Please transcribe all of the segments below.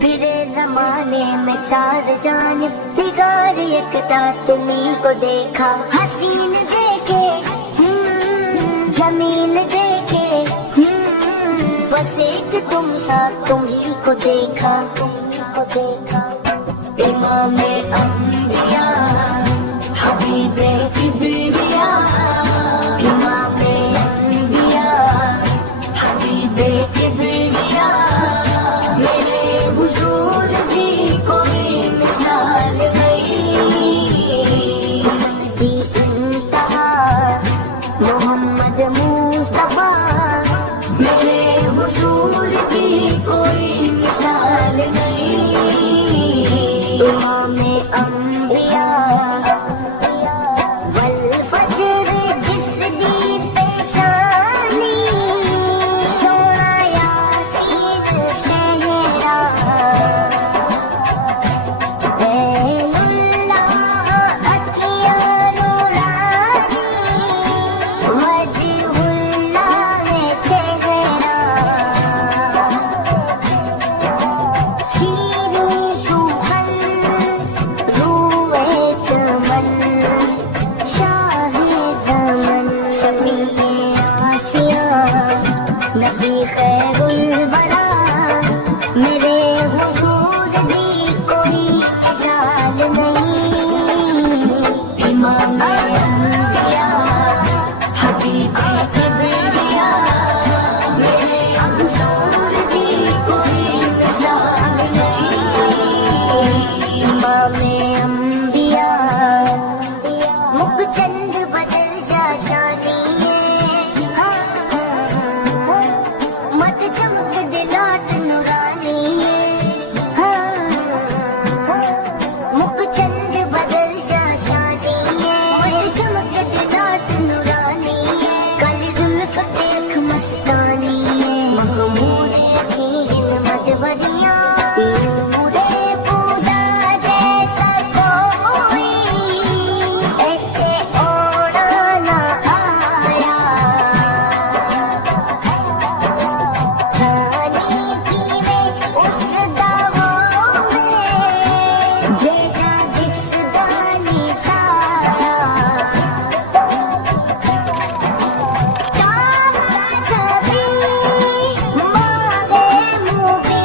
फिरे जमाने में चार जान निगार एकता तुम्ही को देखा, हसीन देखे जमील देखे, बस एक तुम सा तुम्ही को देखा, इमामे अंबिया हबीबे किबरिया, इमामे अंबिया हबीबे किबरिया, मेरे हुजूर की कोई मिसाल नहीं, की इंतहा मोहम्मद मुस्तफा, मेरे हुजूर की कोई मिसाल नहीं, इमामे अंबिया वल फजर जिसकी पेशानी, सोना यासीन सहरा, ऐनुल्लाह अखियाँ नूरानी, वजहुल्लाह चेहरा, शीरी सुखन रूए चमन, शाहे ज़मन शफ़ीए आसिया, नबी खैरुल वरा, मेरे हुजूर दी कोई एजाल नहीं, इमाम अंबिया हबीबे किबरिया, मेरे हुजूर दी कोई मिसाल नहीं, इमाम अंबिया मुख चंद बदल शाशानिए, मत चमक दिलाट नूरानिए, मुख चंद बदल शाशानिए, मत चमक दिलाट नूरानिए, काली जुल्फ देख मस्तानिए, महमूद यकीन मदवरिया, नूरे पूजा जैसा कोई एके ओढ़ा ना आया, रानी की में उस दावों में जेगा जिस दानी सारा, तारा छवि मारे मुबी,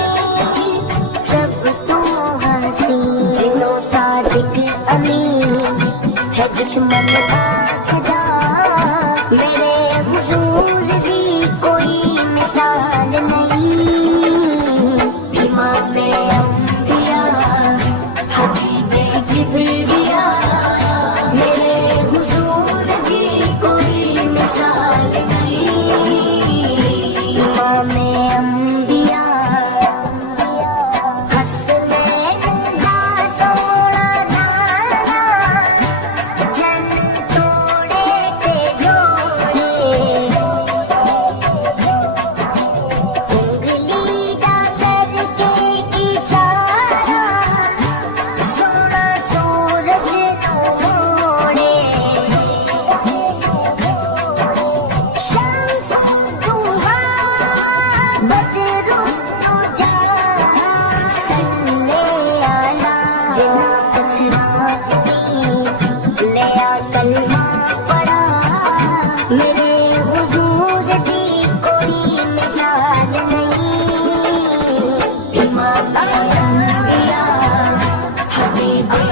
सब तो हंसी जिनो सादिक अमीन है दुश्मन आखदा, मेरे हुजूर दी कोई मिसाल नहीं, इमामे अंबिया हबीबे किबरिया, मेरे हुजूर की कोई मिसाल नहीं, इमामे अंबिया हसनैन दा सोना नाना, जन तोड़े ते जोड़े, उंगली दा करके इशारा, सोना सूरज नू मोड़े, शम्स दुहा बदरुन नुजा, सल्ले आला जिना पथराज दी ले आ कलमा पढ़ा, मेरे हुजूर दी कोई मिसाल नहीं, इमाम अंबिया हबीबे